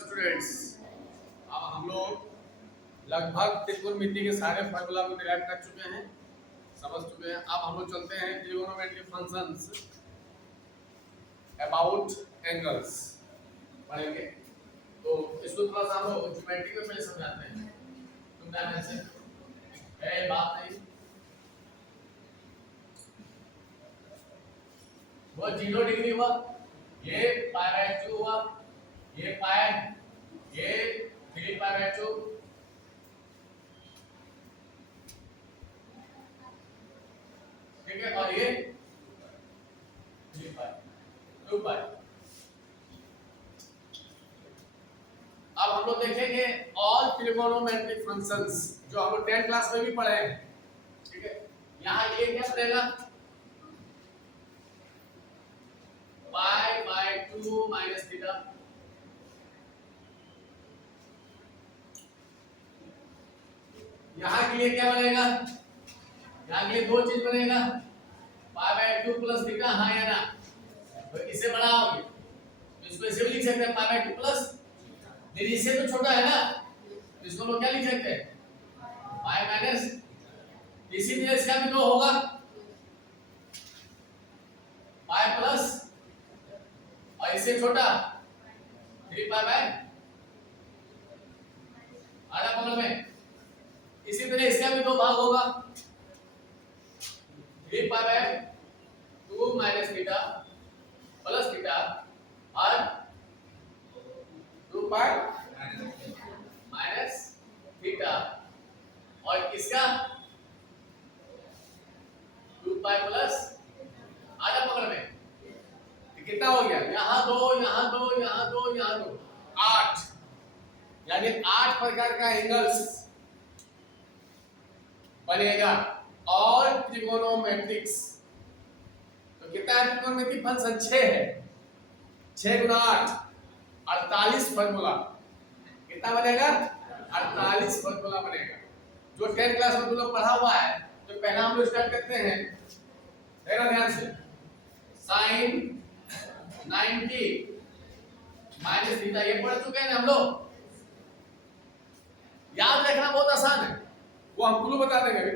Students, अब हम लोग लगभग त्रिकोणमिति के सारे फार्मूला को डिराइव कर चुके हैं, समझ चुके हैं। अब हम लोग चलते हैं ट्रिगोनोमेट्रिक फंक्शंस अबाउट एंगल्स पढ़ेंगे। तो इसको थोड़ा सा हम लोग ज्योमेट्री में पहले समझाते हैं। तुम डायमेंशन है बात नहीं, वो 0 डिग्री हुआ, ये π/2 हुआ, ये पाई, ये 3π/2, ठीक है, और ये 3π 2π। अब हम लोग देखेंगे ऑल ट्रिगोनोमेट्रिक फंक्शंस जो हम लोग 10th क्लास में भी पढ़े हैं, ठीक है। यहाँ ये क्या बनेगा, π/2 माइनस थीटा, यहाँ के लिए क्या बनेगा, यहाँ के लिए दो चीज बनेगा, π/2 प्लस थीटा, हाँ या ना। तो इसे बढ़ाओगे तो इसको ऐसे भी लिख सकते हैं π/2 प्लस, लेकिन इससे तो छोटा है ना, तो इसको लोग क्या लिख सकते हैं पाई माइनस, इसीलिए इसका भी 2 होगा, पाई प्लस और इससे छोटा 3π/, आधा बगल में। इसी तरह इसका भी 2 भाग होगा, 3π/2 माइनस थीटा प्लस थीटा और 2π माइनस थीटा, और इसका 2π प्लस आधा पकड़ में। कितना हो गया, यहाँ 2, यहाँ 2, यहाँ 2, यहाँ 2, 8, यानी 8 प्रकार का एंगल्स बनेगा और ट्रिगोनोमेट्रिक्स। तो कितना है ट्रिगोनोमेट्रिक फंक्शन, 6 है, 6 गुना 8 48 फार्मूला। कितना बनेगा, 48 फार्मूला बनेगा, जो 10th क्लास में तुम लोग पढ़ा हुआ है। तो पहला हम लोग स्टार्ट करते हैं, देखना ध्यान से, साइन 90 माइनस थीटा, ये पढ़ चुके हैं हम लोग, याद रखना बहुत आसान है, वो हम तुम बता देंगे।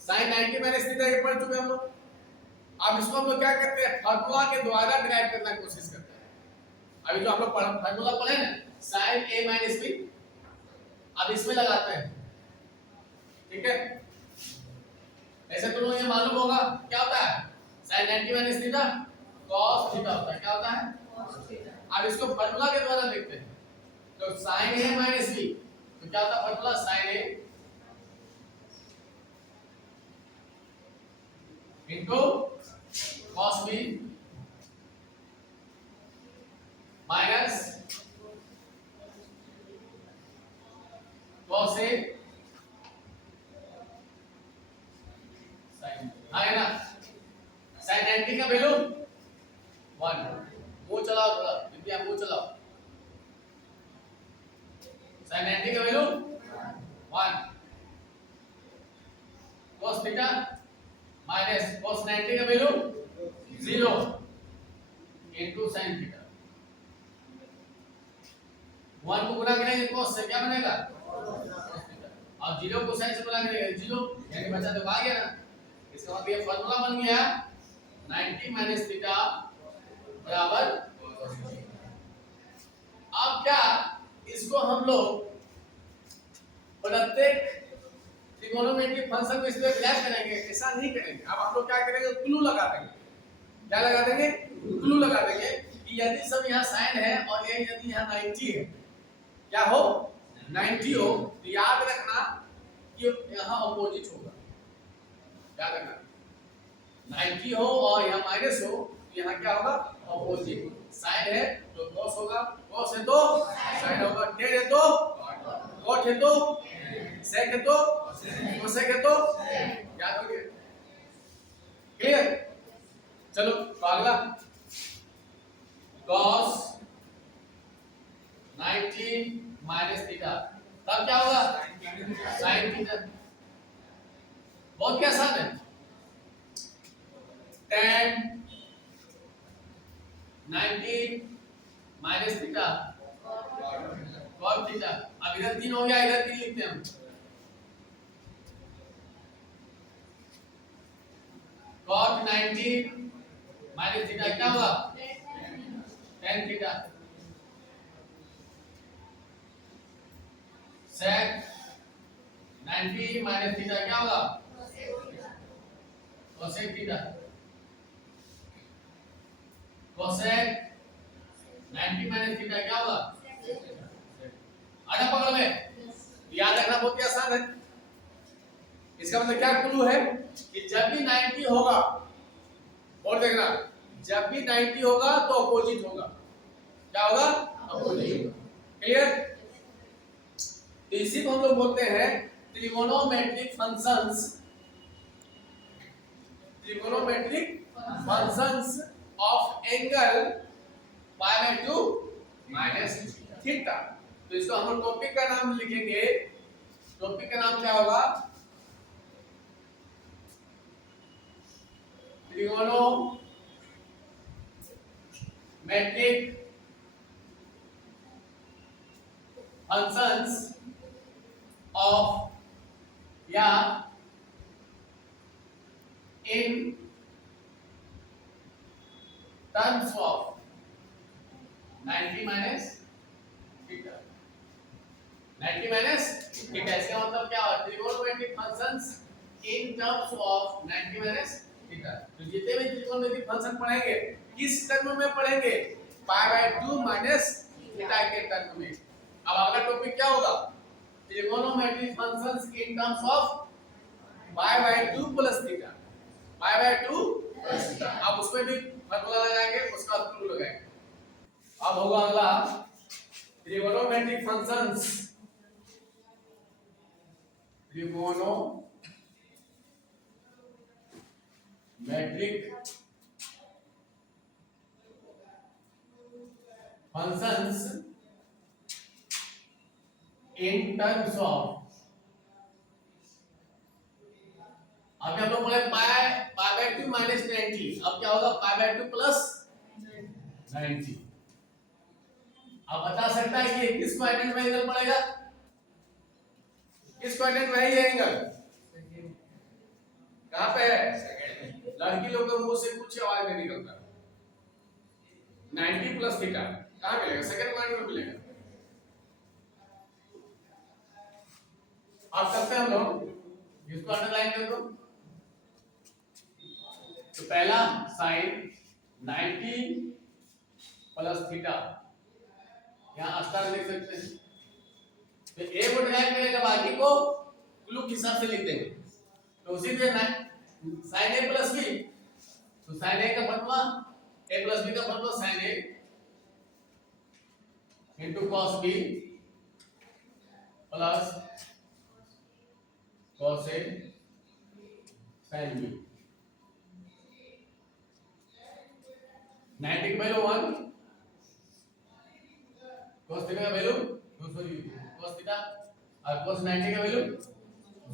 साइन 90 माइनस थीटा ये पढ़ चुके हैं हम लोग। अब इसको हम लोग क्या करते हैं, फार्मूला के द्वारा डिराइव करने की कोशिश करते हैं। अभी जो हम लोग फार्मूला पढ़े ना, साइन a माइनस b, अब इसमें लगाते हैं, ठीक है। ऐसे तुम लोग ये मालूम होगा क्या होता है, sine 90 minus theta cos theta होता है, क्या होता है cos थीटा। अब इसको फार्मूला के द्वारा देखते हैं, तो साइन a माइनस b, तो क्या होता है formula, sine a into cos b minus cos a sin, है ना। sin 90 का वैल्यू 1, मुंह चलाओ थोड़ा विद्या, मुंह चलाओ। sin 90 का value 1, cos theta minus cos 90 का वैल्यू 0 इनटू sin थीटा। 1 को गुणा करेंगे cos से, क्या बनेगा cos थीटा, और 0 को sin से गुणा करेंगे 0, यानी बचा तो आ गया ना। इसका मतलब ये फार्मूला बन गया 90 माइनस थीटा बराबर cos थीटा। अब क्या इसको हम लोग प्रत्येक ट्रिगोनोमेट्रिक फंक्शन में इसको डिराइव करेंगे, ऐसा नहीं करेंगे। अब हम लोग क्या करेंगे, क्लू लगा देंगे। क्या लगा देंगे, क्लू लगा देंगे कि यदि सब यहाँ साइन है और ये यदि यहाँ 90 है, क्या हो 90 हो, तो याद रखना कि यहाँ अपोजिट होगा। याद रखना 90 हो और यहाँ माइनस हो, तो यहाँ क्या होगा अपोजिट। साइन है तो cos होगा, cos है तो साइन होगा, tan है तो cot है तो sec है तो cosec है तो, याद हो गया, क्लियर। चलो तो अगला cos 90 माइनस थीटा, तब क्या होगा sin थीटा। बहुत क्या आसान है, tan 90 minus theta cos theta. अब इधर 3 हो गया, इधर 3 लिखते हैं हम। कॉस 90 माइनस थीटा क्या होगा? tan theta. sec 90 minus theta क्या होगा? cosec theta. cosec 90 minus theta क्या होगा? आधा पकड़ में। याद रखना बहुत ही आसान है। इसका मतलब क्या क्लू है कि जब भी 90 होगा, और देखना, जब भी 90 होगा तो अपोजिट होगा। क्या होगा? अपोजिट। क्लियर? तो इसी को हम लोग बोलते हैं trigonometric functions. Trigonometric functions of angle π/2 minus theta. तो इसको हम लोग टॉपिक का नाम लिखेंगे। टॉपिक का नाम क्या होगा? ट्रिगोनोमेट्रिक फंक्शंस ऑफ या इन terms of 90 minus theta. 90 minus theta इसका मतलब क्या होता है? Trigonometric functions in terms of 90 minus theta. तो जितने भी ट्रिगोनोमेट्रिक फंक्शन पढ़ेंगे किस टर्म में पढ़ेंगे? π/2 माइनस थीटा के टर्म में। अब अगला टॉपिक क्या होगा? Trigonometric functions in terms of π/2 plus theta. π/2 plus theta. अब उसमें भी फॉर्मूला लगाएंगे, उसका क्लू लगाएंगे। अब होगा अगला trigonometric functions. Trigonometric functions in terms of, अभी हम लोग बोले π/2 माइनस 90। अब क्या होगा? π/2 प्लस 90। अब बता सकता है कि किस क्वाड्रेंट में एंगल पड़ेगा? किस क्वाड्रेंट में है ये एंगल? कहां पे है? सेकंड में। लड़की लोग के मुंह से कुछ आवाज नहीं निकलता। 90 प्लस थीटा कहां मिलेगा? सेकंड क्वाड्रेंट में मिलेगा। आप करते हैं हम लोग, इसको अंडरलाइन कर दो। तो पहला साइन 90 प्लस थीटा, यहां स्टार लिख सकते हैं। तो ए को ड्राइव करेगा, बाकी को क्लू के हिसाब से लिख देंगे। तो उसी तरह साइन ए प्लस बी, तो साइन ए का फॉर्मूला ए प्लस बी का formula sine A into cos B plus cos A sine B. 90 की वैल्यू 1, cos थीटा का वैल्यू cos थीटा, और cos 90 का वैल्यू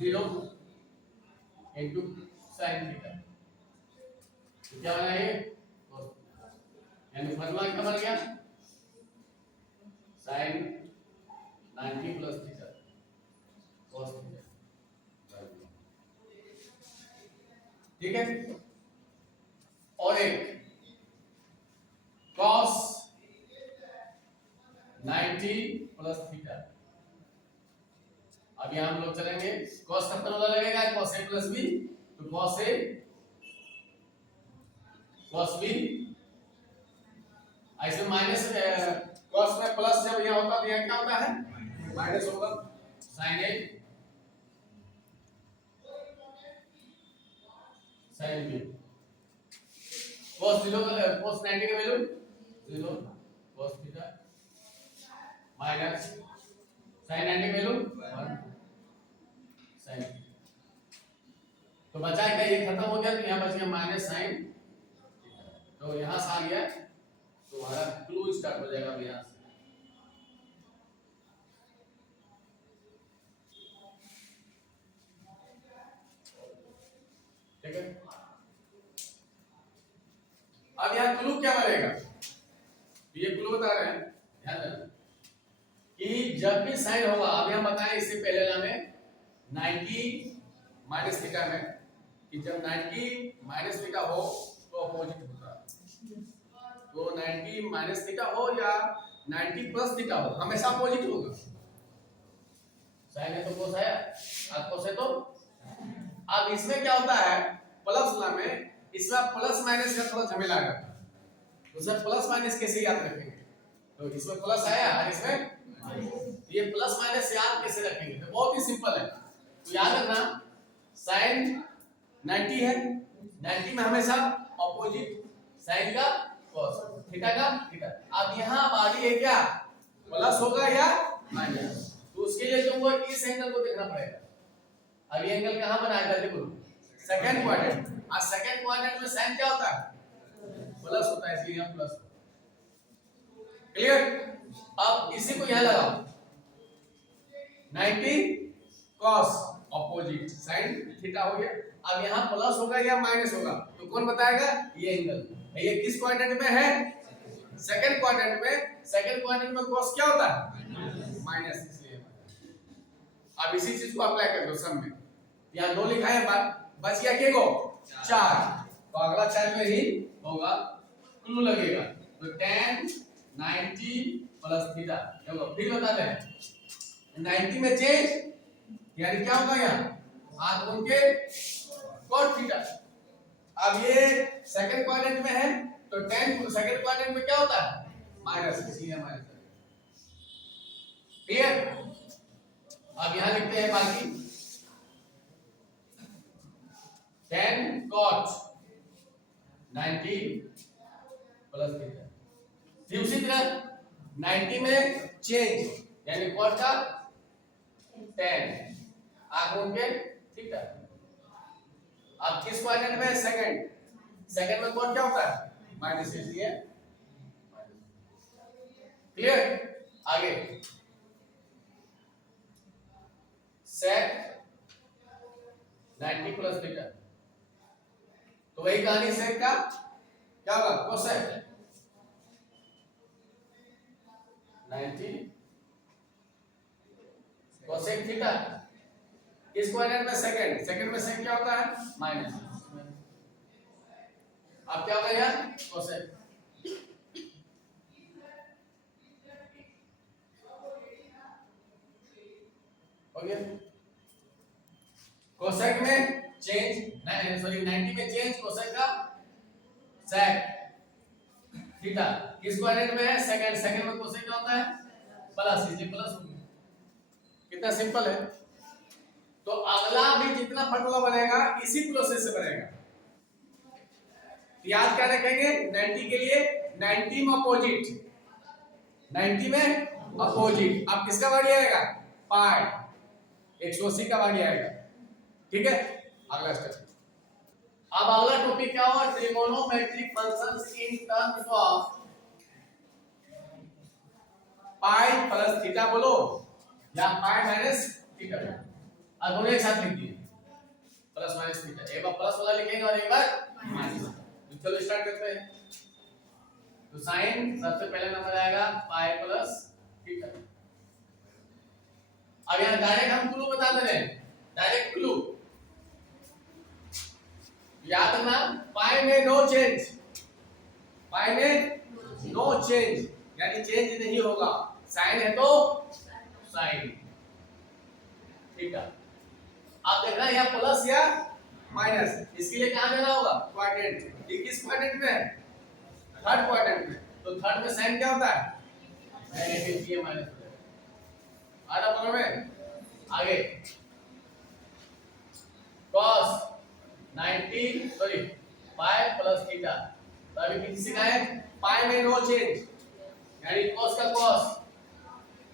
0 इनटू sin थीटा। तो क्या बना ये? cos, यानी फॉर्मूला क्या बन गया? sin 90 plus theta cos theta. ठीक है? और एक cos 90 प्लस थीटा। अब यहां हम लोग चलेंगे, cos का फॉर्मूला लगेगा cos a प्लस b, तो cos a cos b, ऐसे माइनस cos में प्लस जब यहां होता है तो यहां क्या होता है? माइनस होगा। sin a sin b, cos 0 का cos 90 का value 0 cos theta minus sin 90 का वैल्यू 1 sin। तो बचा क्या? ये खत्म हो गया, तो यहां बच गया माइनस sin। तो यहां से आ गया, तो हमारा क्लू स्टार्ट हो जाएगा अभी यहां से। ठीक है? अब यहां क्लू क्या बनेगा? ये क्लू बता रहे हैं कि जब भी साइन होगा, अभी हम बताएं इससे पहले हमें 90 माइनस थीटा में कि जब 90 माइनस थीटा हो तो अपोजिट होता है। तो 90 माइनस थीटा हो या 90 प्लस थीटा हो, हमेशा अपोजिट होगा। साइन है तो कोस है और कोस है तो। अब इसमें क्या होता है प्लस ला में, इसमें प्लस माइनस का थोड़ा झमेला है। उसमें प्लस माइनस कैसे याद रखेंगे? तो इसमें प्लस आया और इसमें ये प्लस माइनस याद कैसे रखेंगे? तो बहुत ही सिंपल है। तो याद रखना साइन 90 है, 90 में हमेशा ऑपोजिट साइन का cos, थीटा का थीटा। अब यहाँ बारी है क्या, प्लस होगा या माइनस, तो उसके लिए तुमको इस एंगल को देखना पड़ेगा। अब ये एंगल कहाँ बना है देखो, सेकंड क्वाड्रेंट। और सेकंड क्वाड्रेंट में साइन क्या होता है, प्लस होता है, इसलिए यहाँ प्लस। क्लियर? अब इसी को यहाँ लगाओ, 90 cos ऑपोजिट साइन थीटा हो गया। अब यहाँ प्लस होगा या माइनस होगा तो कौन बताएगा, ये एंगल। ये किस क्वाड्रेंट में है, सेकंड क्वाड्रेंट में। सेकंड क्वाड्रेंट में cos क्या होता है, माइनस, इसलिए। अब इसी चीज को अप्लाई कर दो सब में। यहाँ 2 लिखा है, बच गया के को 4, तो अगला 4 में ही होगा, कुल लगेगा। तो tan 90 प्लस थीटा, देखो फिर बताते हैं 90 में चेंज यानी क्या होगा, यहाँ हाथ गुण के cos थीटा। अब ये सेकंड क्वाड्रेंट में है तो tan सेकंड क्वाड्रेंट में क्या होता है, माइनस, इसलिए माइनस। क्लियर? अब यहाँ लिखते हैं बाकी tan cot 90 प्लस थीटा। फिर उसी तरह 90 में चेंज यानी cot का tan आगुण के थीटा। अब किस क्वाड्रेंट में, सेकंड। सेकंड में cot क्या होता है, माइनस, इसलिए। क्लियर? आगे sec 90 प्लस थीटा, तो वही कहानी sec का क्या होगा, cosec 90 cosec थीटा। किस क्वाड्रेंट में, सेकंड। सेकंड में sec क्या होता है, माइनस। अब क्या होगा यार, cosec। हो गया। cosec में चेंज, सॉरी 90 में चेंज cosec का sec थीटा। किस क्वाड्रेंट में है, सेकंड। सेकंड में cosec क्या होता है, प्लस, इसलिए प्लस हो गया। कितना सिंपल है। तो अगला भी जितना फॉर्मूला बनेगा इसी प्रोसेस से बनेगा। याद क्या रखेंगे, 90 के लिए 90 में अपोजिट, 90 में अपोजिट। अब किसका वैल्यू आएगा, पाई, 180 का वैल्यू आएगा। ठीक है, अगला स्टेप। अब अगला टॉपिक क्या हुआ, trigonometric functions in terms of pi plus theta बोलो या पाई माइनस थीटा। अब दोनों एक साथ लिख दिए, प्लस माइनस थीटा। एक बार प्लस वाला लिखेंगे और एक बार माइनस। तो चलो स्टार्ट करते हैं। तो साइन सबसे पहले नंबर आएगा पाई प्लस थीटा। अब यहाँ डायरेक्ट हम क्लू बता दे रहे हैं, डायरेक्ट क्लू याद रखना, पाई में नो चेंज, पाई में नो चेंज यानी चेंज नहीं होगा। साइन है तो साइन थीटा। आप देख रहे हैं यहाँ प्लस या माइनस, इसके लिए कहां जाना होगा, क्वाड्रेंट। ये किस क्वाड्रेंट में है, थर्ड क्वाड्रेंट में। तो थर्ड में साइन क्या होता है, नेगेटिव, ये माइनस हो जाएगा। आ रहा में आगे cos 90 sorry pi plus theta. तो अभी किसी का है पाई में नो चेंज यानी cos का cos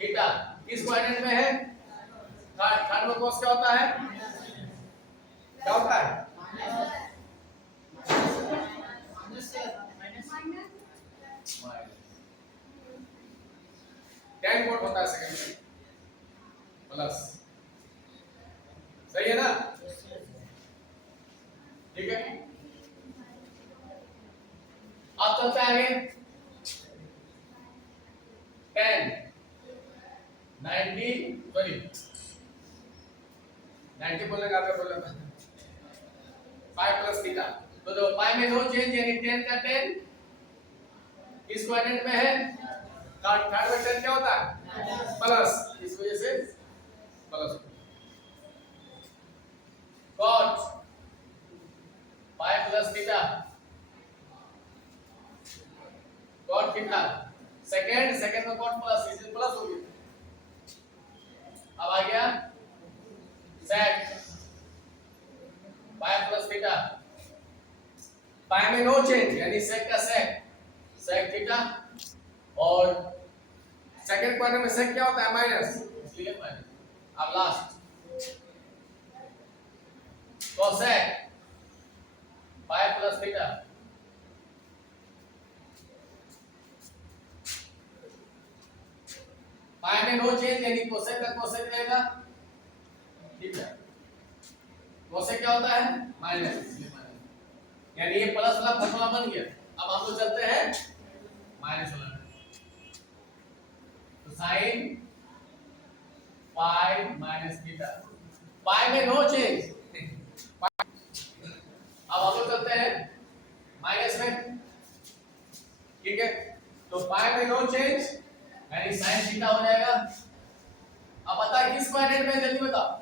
थीटा। किस क्वाड्रेंट में है, थर्ड। थर्ड में cos क्या होता है, क्या होता है, tan कोट होता है सेकंड में प्लस। सही है ना, ठीक है। अब चलते हैं आगे, tan 90 सॉरी 90 बोलने का आपने बोला था 5 प्लस थीटा। तो जो पाई में नो चेंज यानी 10 का 10 किस क्वाड्रेंट में है? थर्ड में 10 क्या होता है? प्लस, इस वजह से plus. cot pi plus theta cot theta second में cot प्लस इसे प्लस हो गया। अब आ गया sec pi plus theta pi में नो चेंज यानी sec का sec थीटा और सेकंड क्वाड्रेंट में sec क्या होता है? माइनस, इसलिए माइनस। अब last cosec pi plus theta pi में नो चेंज यानी cosec का cosec रहेगा, ठीक है। cosec क्या होता है? माइनस, इसलिए माइनस। यानी ये प्लस वाला फॉर्मूला बन गया। अब हम लोग चलते हैं माइनस वाला। तो sin पाई माइनस थीटा पाई में नो चेंज। अब हम लोग चलते हैं माइनस में, ठीक है। तो पाई में नो चेंज यानी sin थीटा हो जाएगा। अब बता किस क्वाड्रेंट में, जल्दी बताओ।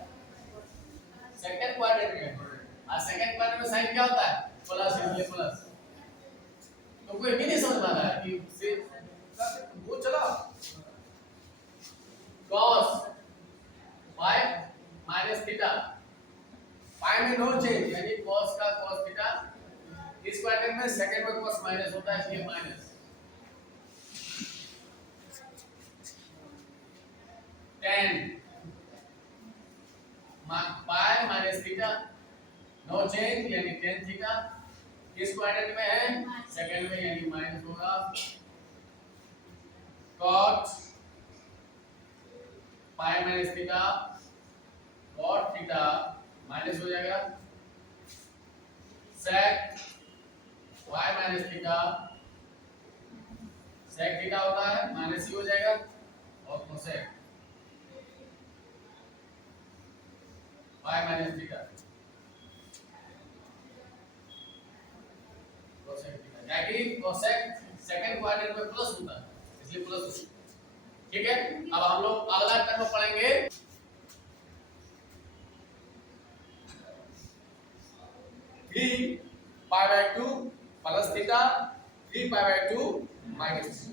सेकंड क्वाड्रेंट में। और सेकंड क्वाड्रेंट में sin क्या होता है? प्लस, इसलिए प्लस। तो कोई भी नहीं समझ पा रहा है कि से वो चला cos pi minus theta pi में नो चेंज यानी cos का cos थीटा इस क्वाड्रेंट में सेकंड में cos माइनस होता है, इसलिए minus 10 pi minus theta no change यानी 10 थीटा किस क्वाड्रेंट में है? सेकंड में, यानी माइनस होगा cot पाई minus theta cot theta minus हो जाएगा sec पाई माइनस थीटा sec थीटा होता है माइनस ही हो जाएगा और cosec पाई माइनस थीटा cosec थीटा यानी cosec सेकंड क्वाड्रेंट में प्लस होता है, इसलिए प्लस होता है, ठीक है। अब हम लोग अगला टर्म पढ़ेंगे 3 pi by 2 plus theta 3 pi by 2 minus